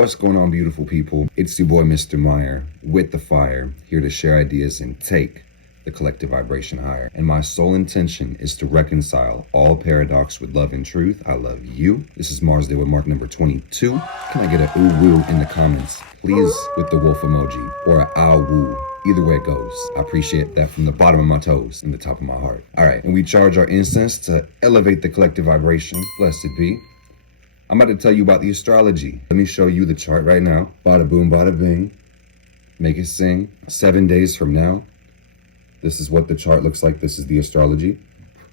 What's going on, beautiful people? It's your boy, Mr. Meyer, with the fire, here to share ideas and take the collective vibration higher. And my sole intention is to reconcile all paradox with love and truth. I love you. This is Mars Day with Mark number 22. Can I get a ooh woo in the comments, please, with the wolf emoji or a ow woo? Either way it goes. I appreciate that from the bottom of my toes and the top of my heart. All right, and we charge our incense to elevate the collective vibration. Blessed be. I'm about to tell you about the astrology. Let me show you the chart right now. Bada boom, bada bing. Make it sing. 7 days from now, this is what the chart looks like. This is the astrology.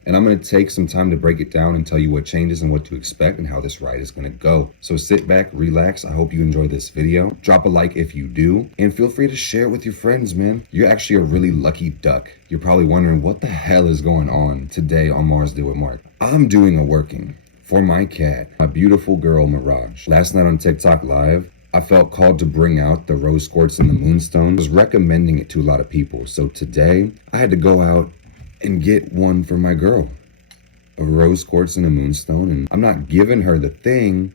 And I'm going to take some time to break it down and tell you what changes and what to expect and how this ride is going to go. So sit back, relax. I hope you enjoy this video. Drop a like if you do. And feel free to share it with your friends, man. You're actually a really lucky duck. You're probably wondering what the hell is going on today on Mars Day with Mark. I'm doing a working for my cat, my beautiful girl, Mirage. Last night on TikTok Live, I felt called to bring out the rose quartz and the moonstone. I was recommending it to a lot of people. So today, I had to go out and get one for my girl. A rose quartz and a moonstone. And I'm not giving her the thing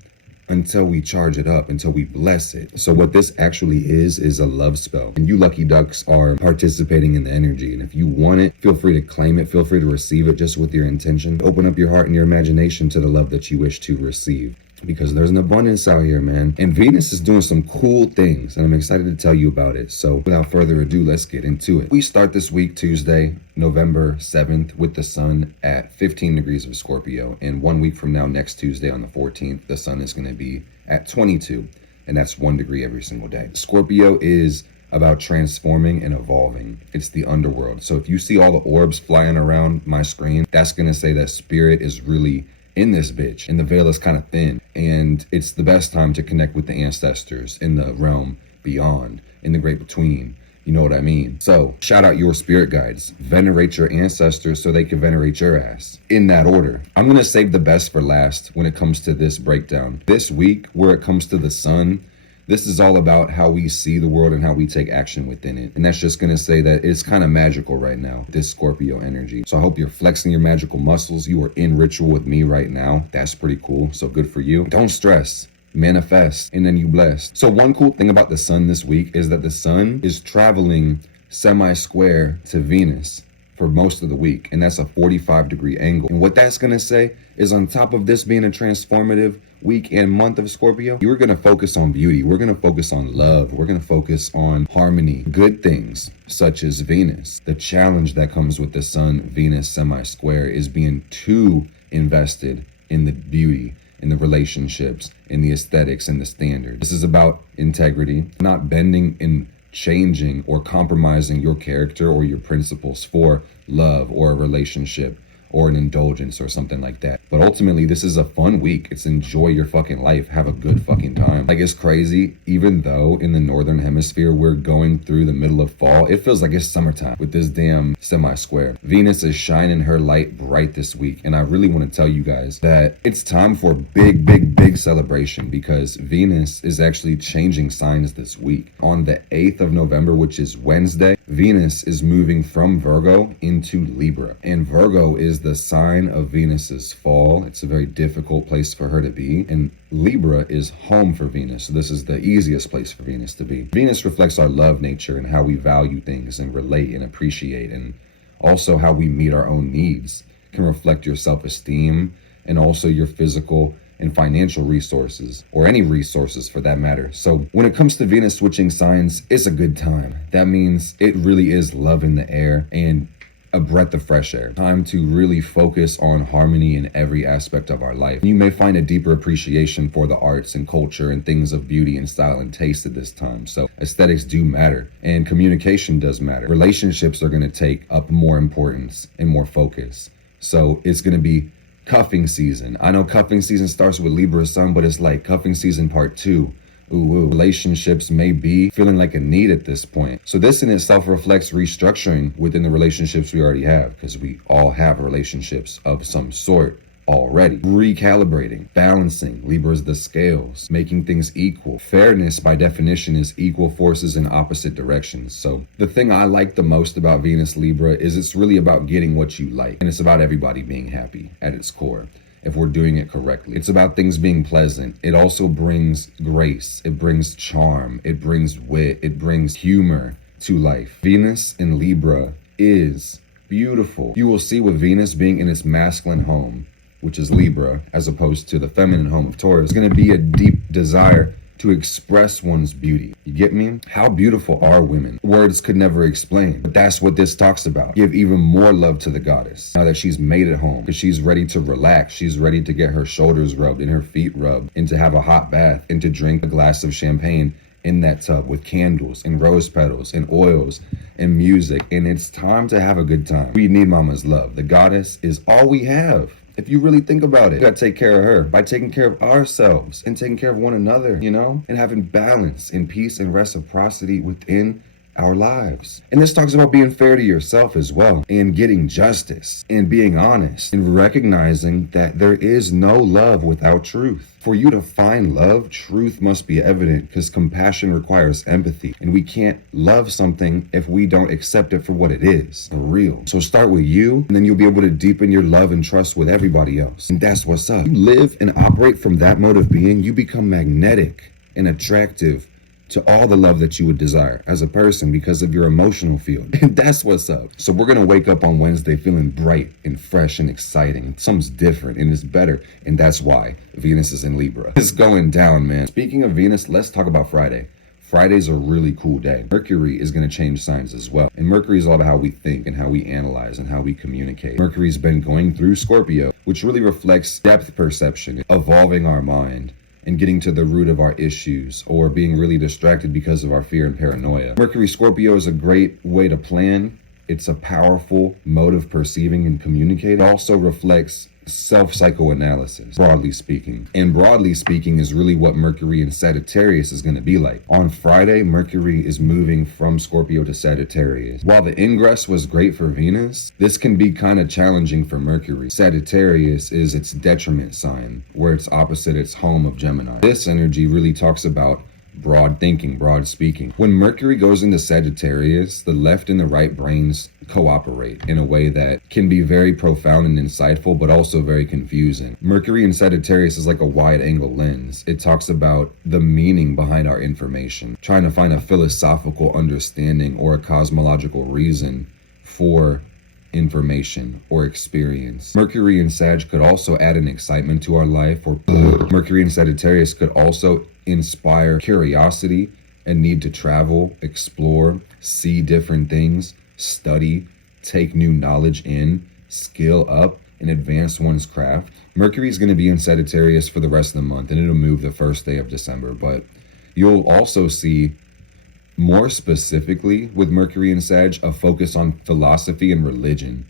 until we charge it up, until we bless it. So what this actually is a love spell. And you lucky ducks are participating in the energy. And if you want it, feel free to claim it. Feel free to receive it just with your intention. Open up your heart and your imagination to the love that you wish to receive. Because there's an abundance out here, man. And Venus is doing some cool things, and I'm excited to tell you about it. So without further ado, let's get into it. We start this week, Tuesday, November 7th, with the sun at 15 degrees of Scorpio. And 1 week from now, next Tuesday on the 14th, the sun is going to be at 22. And that's 1 degree every single day. Scorpio is about transforming and evolving. It's the underworld. So if you see all the orbs flying around my screen, that's going to say that spirit is really in this bitch, and the veil is kind of thin, and it's the best time to connect with the ancestors in the realm beyond, in the great between. You know what I mean? So shout out your spirit guides, venerate your ancestors so they can venerate your ass, in that order. I'm gonna save the best for last when it comes to this breakdown. This week, where it comes to the sun, this is all about how we see the world and how we take action within it. And that's just going to say that it's kind of magical right now, this Scorpio energy. So I hope you're flexing your magical muscles. You are in ritual with me right now. That's pretty cool. So good for you. Don't stress. Manifest, and then you bless. So one cool thing about the sun this week is that the sun is traveling semi-square to Venus for most of the week. And that's a 45-degree angle. And what that's going to say is, on top of this being a transformative week and month of Scorpio, you're going to focus on beauty. We're going to focus on love. We're going to focus on harmony, good things such as Venus. The challenge that comes with the sun Venus semi-square is being too invested in the beauty, in the relationships, in the aesthetics, and the standards. This is about integrity, not bending and changing or compromising your character or your principles for love or a relationship or an indulgence or something like that. But ultimately, this is a fun week. It's enjoy your fucking life. Have a good fucking time. Like, it's crazy. Even though in the northern hemisphere, we're going through the middle of fall, it feels like it's summertime with this damn semi-square. Venus is shining her light bright this week. And I really want to tell you guys that it's time for big celebration, because Venus is actually changing signs this week. On the 8th of November, which is Wednesday, Venus is moving from Virgo into Libra. And Virgo is the sign of Venus's fall. It's a very difficult place for her to be. And Libra is home for Venus. So this is the easiest place for Venus to be. Venus reflects our love nature and how we value things and relate and appreciate, and also how we meet our own needs. It can reflect your self-esteem and also your physical and financial resources, or any resources for that matter. So when it comes to Venus switching signs, it's a good time. That means it really is love in the air and a breath of fresh air. Time to really focus on harmony in every aspect of our life. You may find a deeper appreciation for the arts and culture and things of beauty and style and taste at this time. So aesthetics do matter, and communication does matter. Relationships are going to take up more importance and more focus. So it's going to be cuffing season. I know cuffing season starts with Libra sun, but it's like cuffing season part 2. Ooh. Relationships may be feeling like a need at this point. So this in itself reflects restructuring within the relationships we already have, because we all have relationships of some sort already. Recalibrating, balancing. Libra is the scales, making things equal. Fairness, by definition, is equal forces in opposite directions. So the thing I like the most about Venus Libra is it's really about getting what you like, and it's about everybody being happy at its core. if we're doing it correctly. It's about things being pleasant. It also brings grace. It brings charm. It brings wit. It brings humor to life. Venus in Libra is beautiful. You will see with Venus being in its masculine home, which is Libra, as opposed to the feminine home of Taurus, is going to be a deep desire to express one's beauty. You get me? How beautiful are women? Words could never explain, but that's what this talks about. Give even more love to the goddess now that she's made it home, because she's ready to relax. She's ready to get her shoulders rubbed and her feet rubbed, and to have a hot bath, and to drink a glass of champagne in that tub with candles and rose petals and oils and music. And it's time to have a good time. We need mama's love. The goddess is all we have. If you really think about it, we gotta take care of her by taking care of ourselves and taking care of one another, and having balance and peace and reciprocity within our lives. And this talks about being fair to yourself as well, and getting justice, and being honest, and recognizing that there is no love without truth. For you to find love, truth must be evident, because compassion requires empathy, and we can't love something if we don't accept it for what it is, for real. So start with you, and then you'll be able to deepen your love and trust with everybody else. And that's what's up. You live and operate from that mode of being, you become magnetic and attractive to all the love that you would desire as a person because of your emotional field. And that's what's up. So we're going to wake up on Wednesday feeling bright and fresh and exciting. Something's different and it's better. And that's why Venus is in Libra. It's going down, man. Speaking of Venus, let's talk about Friday. Friday's a really cool day. Mercury is going to change signs as well. And Mercury is all about how we think and how we analyze and how we communicate. Mercury's been going through Scorpio, which really reflects depth perception, evolving our mind, and getting to the root of our issues, or being really distracted because of our fear and paranoia. Mercury Scorpio is a great way to plan. It's a powerful mode of perceiving and communicating. It also reflects self-psychoanalysis, broadly speaking. And broadly speaking is really what Mercury in Sagittarius is going to be like. On Friday, Mercury is moving from Scorpio to Sagittarius. While the ingress was great for Venus, this can be kind of challenging for Mercury. Sagittarius is its detriment sign, where it's opposite its home of Gemini. This energy really talks about broad thinking, broad speaking. When Mercury goes into Sagittarius, the left and the right brains cooperate in a way that can be very profound and insightful, but also very confusing. Mercury in Sagittarius is like a wide angle lens. It talks about the meaning behind our information, trying to find a philosophical understanding or a cosmological reason for information or experience. Mercury in Sag could also add an excitement to our life, or Mercury in Sagittarius could also inspire curiosity and need to travel, explore, see different things, study, take new knowledge in, skill up, and advance one's craft. Mercury is going to be in Sagittarius for the rest of the month, and it'll move the first day of December, but you'll also see, more specifically with Mercury and Sag, a focus on philosophy and religion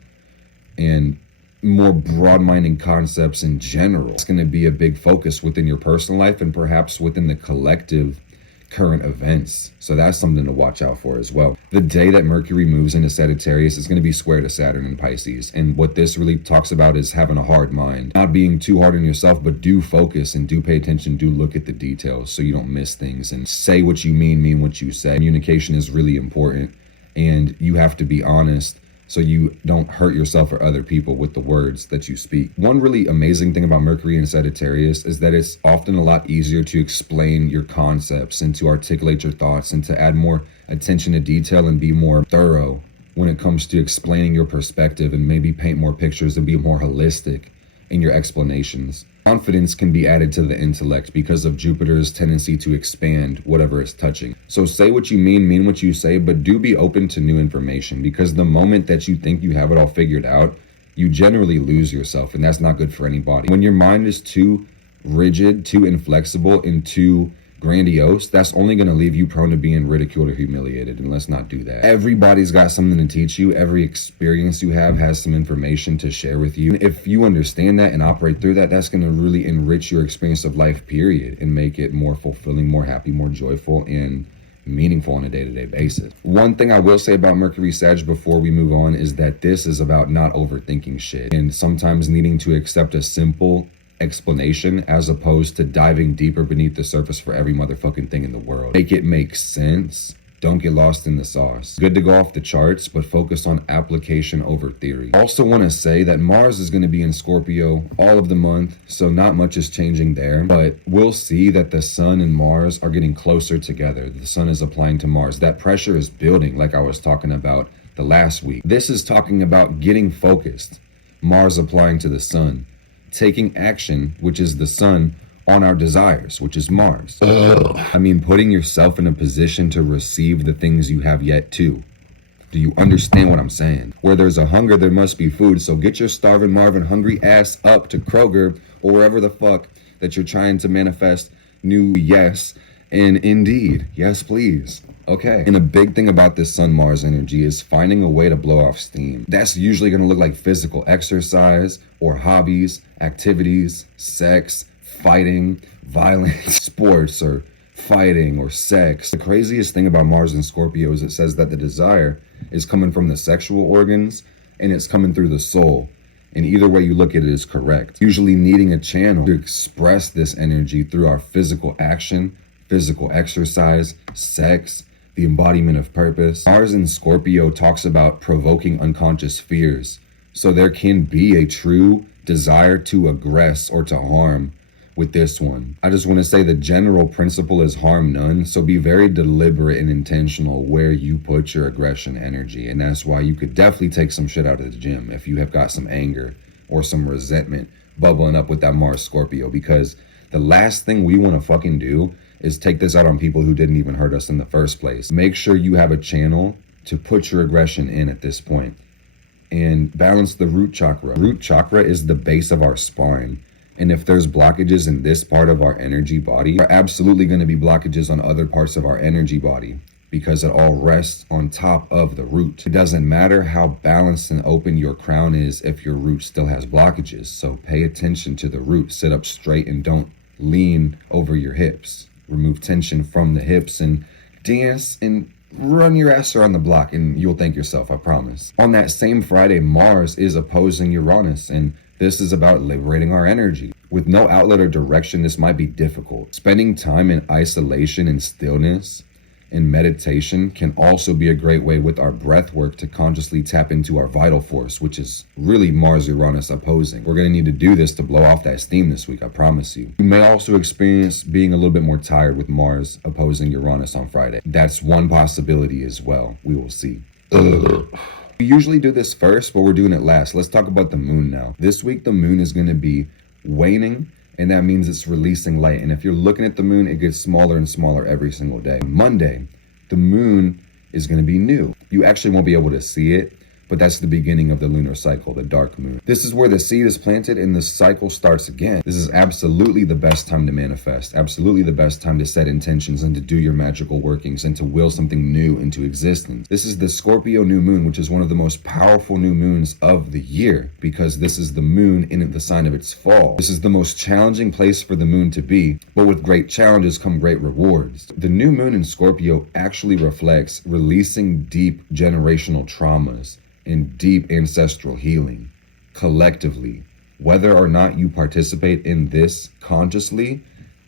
and more broad-minded concepts in general. It's going to be a big focus within your personal life and perhaps within the collective current events. So that's something to watch out for as well. The day that Mercury moves into Sagittarius is going to be square to Saturn in Pisces. And what this really talks about is having a hard mind, not being too hard on yourself, but do focus and do pay attention, do look at the details so you don't miss things, and say what you mean what you say. Communication is really important, and you have to be honest so you don't hurt yourself or other people with the words that you speak. One really amazing thing about Mercury in Sagittarius is that it's often a lot easier to explain your concepts and to articulate your thoughts and to add more attention to detail and be more thorough when it comes to explaining your perspective, and maybe paint more pictures and be more holistic in your explanations. Confidence can be added to the intellect because of Jupiter's tendency to expand whatever it's touching. So say what you mean what you say, but do be open to new information, because the moment that you think you have it all figured out, you generally lose yourself, and that's not good for anybody. When your mind is too rigid, too inflexible, and too grandiose, that's only going to leave you prone to being ridiculed or humiliated, and let's not do that. Everybody's got something to teach you. Every experience you have has some information to share with you. If you understand that and operate through that, that's going to really enrich your experience of life, period, and make it more fulfilling, more happy, more joyful, and meaningful on a day-to-day basis. One thing I will say about Mercury Sag before we move on is that this is about not overthinking shit, and sometimes needing to accept a simple explanation as opposed to diving deeper beneath the surface for every motherfucking thing in the world. Make it make sense Don't get lost in the sauce. Good to go off the charts, but focus on application over theory. Also want to say that Mars is going to be in Scorpio all of the month, so not much is changing there, but we'll see that the sun and Mars are getting closer together. The sun is applying to Mars. That pressure is building, like I was talking about the last week. This is talking about getting focused. Mars applying to the sun. Taking action, which is the sun, on our desires, which is Mars. I mean, putting yourself in a position to receive the things you have yet to. Do you understand what I'm saying? Where there's a hunger, there must be food. So get your starving Marvin hungry ass up to Kroger or wherever the fuck that you're trying to manifest new yes and indeed. Yes, please. Okay. And a big thing about this Sun-Mars energy is finding a way to blow off steam. That's usually going to look like physical exercise or hobbies, activities, sex, fighting, violence, sports, or fighting, or sex. The craziest thing about Mars and Scorpio is it says that the desire is coming from the sexual organs and it's coming through the soul. And either way you look at it is correct. Usually needing a channel to express this energy through our physical action, physical exercise, sex, the embodiment of purpose. Mars in Scorpio talks about provoking unconscious fears. So there can be a true desire to aggress or to harm with this one. I just want to say the general principle is harm none, so be very deliberate and intentional where you put your aggression energy, and that's why you could definitely take some shit out of the gym if you have got some anger or some resentment bubbling up with that Mars Scorpio, because the last thing we want to fucking do is take this out on people who didn't even hurt us in the first place. Make sure you have a channel to put your aggression in at this point, and balance the root chakra. Root chakra is the base of our spine. And if there's blockages in this part of our energy body, there are absolutely going to be blockages on other parts of our energy body because it all rests on top of the root. It doesn't matter how balanced and open your crown is if your root still has blockages. So pay attention to the root. Sit up straight and don't lean over your hips. Remove tension from the hips and dance and run your ass around the block and you'll thank yourself, I promise. On that same Friday, Mars is opposing Uranus, and this is about liberating our energy. With no outlet or direction, this might be difficult. Spending time in isolation and stillness and meditation can also be a great way with our breath work to consciously tap into our vital force, which is really Mars-Uranus opposing. We're going to need to do this to blow off that steam this week, I promise you. You may also experience being a little bit more tired with Mars opposing Uranus on Friday. That's one possibility as well. We will see. We usually do this first, but we're doing it last. Let's talk about the moon now. This week, the moon is going to be waning, and that means it's releasing light. And if you're looking at the moon, it gets smaller and smaller every single day. Monday, the moon is going to be new. You actually won't be able to see it, but that's the beginning of the lunar cycle, the dark moon. This is where the seed is planted and the cycle starts again. This is absolutely the best time to manifest, absolutely the best time to set intentions and to do your magical workings and to will something new into existence. This is the Scorpio new moon, which is one of the most powerful new moons of the year because this is the moon in the sign of its fall. This is the most challenging place for the moon to be, but with great challenges come great rewards. The new moon in Scorpio actually reflects releasing deep generational traumas and deep ancestral healing collectively. Whether or not you participate in this consciously,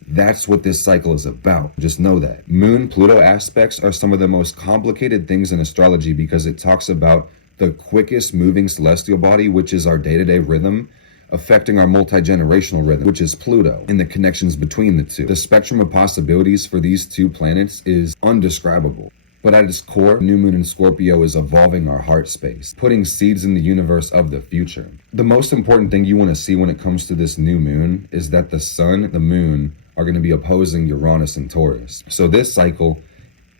that's what this cycle is about. Just know that. Moon-Pluto aspects are some of the most complicated things in astrology because it talks about the quickest moving celestial body, which is our day-to-day rhythm, affecting our multi-generational rhythm, which is Pluto, and the connections between the two. The spectrum of possibilities for these two planets is undescribable. But at its core, new moon in Scorpio is evolving our heart space, putting seeds in the universe of the future. The most important thing you want to see when it comes to this new moon is that the sun and the moon are going to be opposing Uranus and Taurus. So this cycle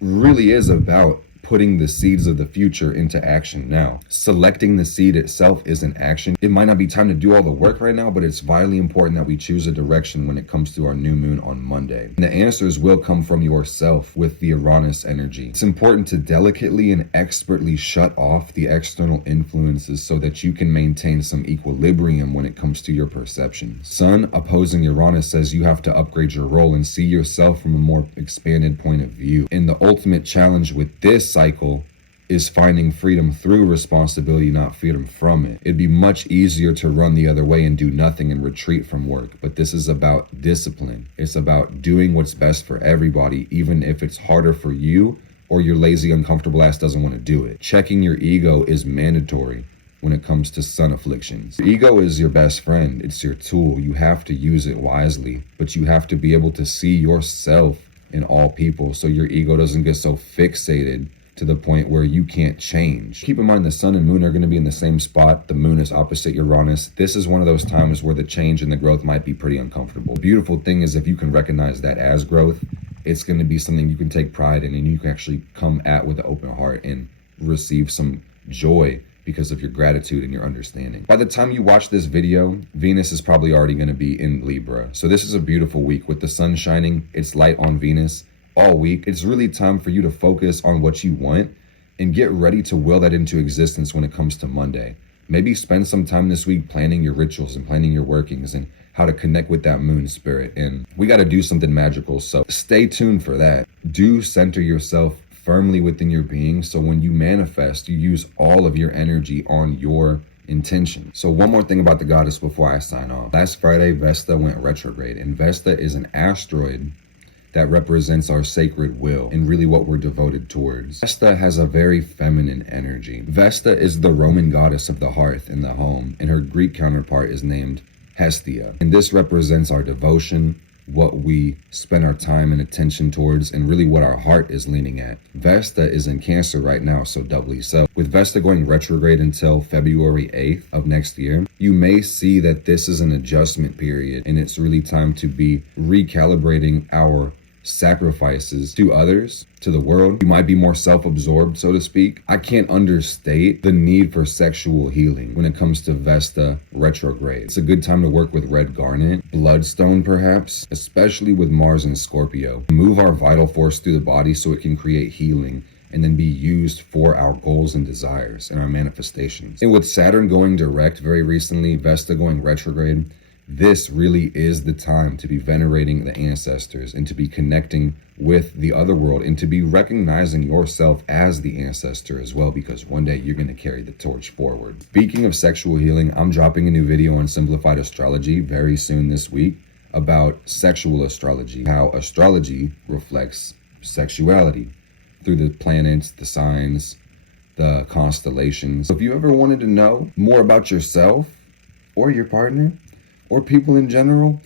really is about putting the seeds of the future into action now. Selecting the seed itself is an action. It might not be time to do all the work right now, but it's vitally important that we choose a direction when it comes to our new moon on Monday. And the answers will come from yourself with the Uranus energy. It's important to delicately and expertly shut off the external influences so that you can maintain some equilibrium when it comes to your perceptions. Sun opposing Uranus says you have to upgrade your role and see yourself from a more expanded point of view. And the ultimate challenge with this cycle is finding freedom through responsibility, not freedom from it. It'd be much easier to run the other way and do nothing and retreat from work, but this is about discipline. It's about doing what's best for everybody, even if it's harder for you or your lazy, uncomfortable ass doesn't want to do it. Checking your ego is mandatory when it comes to sun afflictions. Your ego is your best friend. It's your tool. You have to use it wisely, but you have to be able to see yourself in all people so your ego doesn't get so fixated to the point where you can't change. Keep in mind the sun and moon are going to be in the same spot. The moon is opposite Uranus. This is one of those times where the change and the growth might be pretty uncomfortable. The beautiful thing is if you can recognize that as growth, it's going to be something you can take pride in and you can actually come at with an open heart and receive some joy because of your gratitude and your understanding. By the time you watch this video, Venus is probably already going to be in Libra. So this is a beautiful week with the sun shining. It's light on Venus all week. It's really time for you to focus on what you want and get ready to will that into existence when it comes to Monday. Maybe spend some time this week planning your rituals and planning your workings and how to connect with that moon spirit. And we got to do something magical. So stay tuned for that. Do center yourself firmly within your being. So when you manifest, you use all of your energy on your intention. So one more thing about the goddess before I sign off. Last Friday, Vesta went retrograde, and Vesta is an asteroid that represents our sacred will and really what we're devoted towards. Vesta has a very feminine energy. Vesta is the Roman goddess of the hearth and the home, and her Greek counterpart is named Hestia. And this represents our devotion, what we spend our time and attention towards, and really what our heart is leaning at. Vesta is in Cancer right now, so doubly so. With Vesta going retrograde until February 8th of next year, you may see that this is an adjustment period, and it's really time to be recalibrating our sacrifices to others, to the world. You might be more self-absorbed, so to speak. I can't understate the need for sexual healing when it comes to Vesta retrograde. It's a good time to work with red garnet, bloodstone perhaps, especially with Mars and Scorpio. Move our vital force through the body so it can create healing and then be used for our goals and desires and our manifestations. And with Saturn going direct very recently, Vesta going retrograde, this really is the time to be venerating the ancestors and to be connecting with the other world and to be recognizing yourself as the ancestor as well, because one day you're going to carry the torch forward. Speaking of sexual healing, I'm dropping a new video on simplified astrology very soon this week about sexual astrology, how astrology reflects sexuality through the planets, the signs, the constellations. So if you ever wanted to know more about yourself or your partner, or people in general,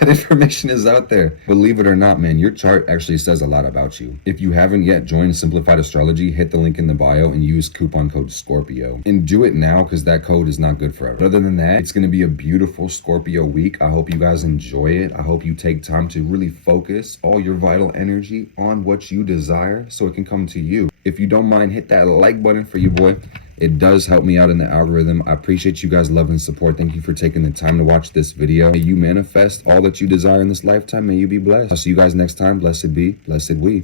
that information is out there. Believe it or not, man, your chart actually says a lot about you. If you haven't yet joined Simplified Astrology, hit the link in the bio and use coupon code Scorpio. And do it now because that code is not good forever. But other than that, it's going to be a beautiful Scorpio week. I hope you guys enjoy it. I hope you take time to really focus all your vital energy on what you desire so it can come to you. If you don't mind, hit that like button for you, boy. It does help me out in the algorithm. I appreciate you guys' love and support. Thank you for taking the time to watch this video. May you manifest all that you desire in this lifetime. May you be blessed. I'll see you guys next time. Blessed be, blessed we.